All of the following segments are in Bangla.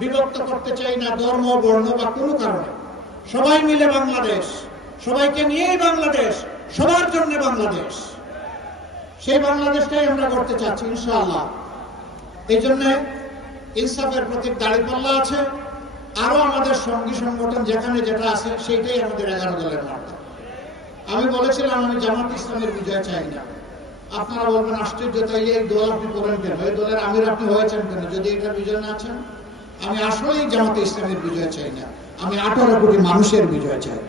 বিভক্ত করতে চাই না ধর্ম, বর্ণ বা কোনো কারণে। সবাই মিলে বাংলাদেশ, সবাইকে নিয়েই বাংলাদেশ, সবার জন্য বাংলাদেশ। সেই বাংলাদেশটাই আমরা করতে চাচ্ছি ইনশাআল্লাহ। এই জন্য ইনসাফের প্রতীক দাঁড়িপাল্লা আছে, আরো আমাদের সঙ্গী সংগঠন যেখানে যেটা আছে সেইটাই আমাদের 11 দলের মার্কা। আমি বলেছিলাম আমি জামাত ইসলামের বিজয় চাই না। আপনারা বলবেন আশ্চর্য, তাই এই দল আপনি করেন কেন, এই দলের আমির আপনি হয়েছেন কেন যদি এটা বিজয় না চান? আমি আসলেই জামাতে ইসলামের বিজয় চাই না, আমি 18 কোটি মানুষের বিজয় চাই।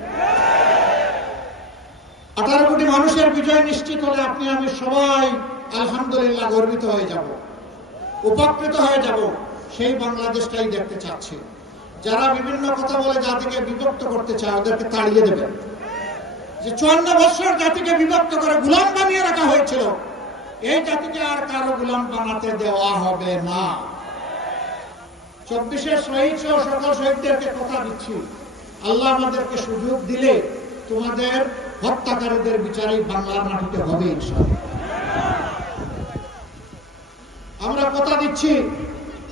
18 কোটি মানুষের বিজয় নিশ্চিত হলে আপনি আমি সবাই আলহামদুলিল্লাহ গর্বিত হয়ে যাব, উপকৃত হয়ে যাব। সেই বাংলাদেশটাই দেখতে চাচ্ছি। যারা বিভিন্ন কথা বলে জাতিকে বিভক্ত করতে চায় ওদেরকে তাড়িয়ে দেবেন। যে 54 বছর জাতিকে বিভক্ত করে গোলাম বানিয়ে রাখা হয়েছিল, এই জাতিকে আর কারো গোলাম বানাতে দেওয়া হবে না। 24 শহীদ সহ সকল শহীদদেরকে কথা দিচ্ছি, আল্লাহ আমাদেরকে সুযোগ দিলে তোমাদের হত্যাকারীদের বিচারই বাংলার মাটিতে হবে ইনশাআল্লাহ। আমরা কথা দিচ্ছি,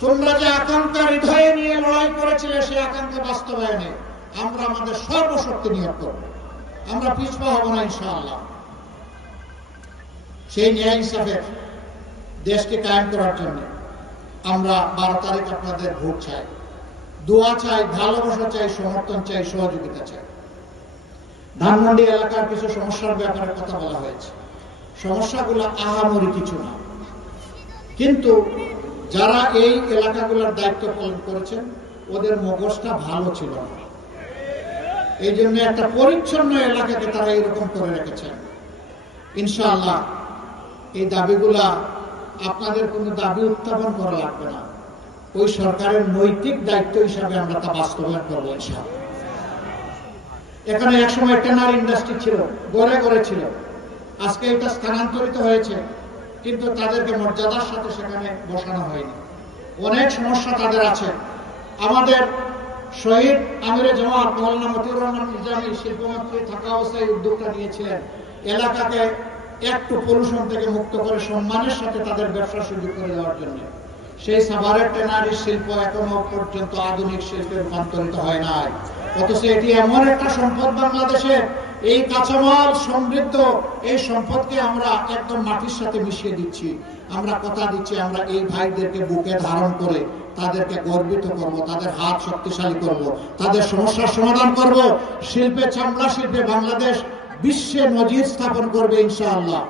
তোমরা যে আকাঙ্ক্ষা হৃদয়ে নিয়ে লড়াই করেছিলে সেই আকাঙ্ক্ষা বাস্তবায়নে আমরা আমাদের সর্বশক্তি নিয়োগ করব। আমরা পিছপা হব না ইনশাআল্লাহ। সেই ন্যায় ইনসাফের দেশকে কায়েম করার জন্য আমরা 12 তারিখ আপনাদের ভোট চাই, দোয়া চাই, ভালোবাসা চাই, সমর্থন চাই, সহযোগিতা চাই। ধানমন্ডি এলাকার কিছু সমস্যার ব্যাপারে কথা বলা হয়েছে। সমস্যাগুলো আহামরি কিছু না, কিন্তু যারা এই এলাকাগুলোর দায়িত্ব পালন করেছেন ওদের মগজটা ভালো ছিল না। এই জন্য একটা পরিচ্ছন্ন এলাকাকে তারা এরকম করে রেখেছেন। ইনশাআল্লাহ এই দাবিগুলা আপনাদের কোনো দাবি উত্থাপন করা লাগবে না, ওই সরকারের নৈতিক দায়িত্ব হিসাবে আমরা তা বাস্তবায়ন করবো ইনশাআল্লাহ। এখানে একসময় টেনার ইন্ডাস্ট্রি ছিল, গড়ে গড়ে ছিল, আজকে এটা স্থানান্তরিত হয়েছে, কিন্তু তাদেরকে মর্যাদার সাথে সেখানে বসানো হয়নি। অনেক সমস্যা তাদের আছে। আমাদের শহীদ আমিরে জামাত মৌলানা মতিউর রহমান নিজামী শিল্পমন্ত্রী থাকা অবস্থায় উদ্যোগটা নিয়েছিলেন এলাকাকে একটু পলিউশন থেকে মুক্ত করে সম্মানের সাথে তাদের ব্যবসার সুযোগ করে দেওয়ার জন্য। সেই সাভারের টেনারি শিল্প এখনো পর্যন্ত আধুনিক শিল্পে রূপান্তরিত হয় নাই, অথচ এটি এমন একটা সম্পদ বাংলাদেশের, এই কাঁচামাল সমৃদ্ধ এই সম্পদকে আমরা একদম মাটির সাথে মিশিয়ে দিচ্ছি। আমরা কথা দিচ্ছি, আমরা এই ভাইদেরকে বুকে ধারণ করে তাদেরকে গর্বিত করব, তাদের হাত শক্তিশালী করব, তাদের সমস্যার সমাধান করব। শিল্পে, চামড়া শিল্পে বাংলাদেশ বিশ্বে নজির স্থাপন করবে ইনশাআল্লাহ।